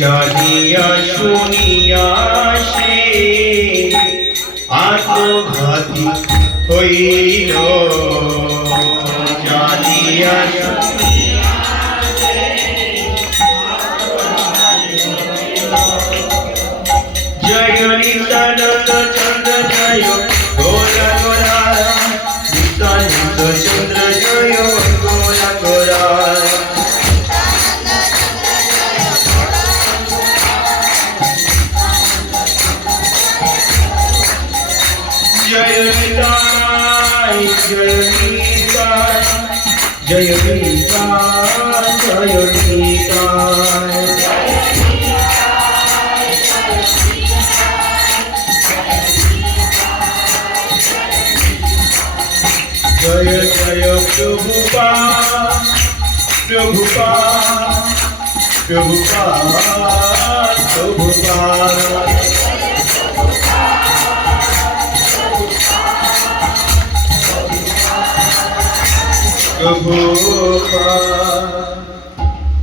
জানিয়া শুনিয়া সে আত্মঘাতী হইল। জানিয়া জয় নিত্যানন্দ जय रीताय जय रीताय जय रीताय जय रीताय जय जय प्रभुपा प्रभुपा प्रभुपा प्रभुपा ਕਬੂਲਾ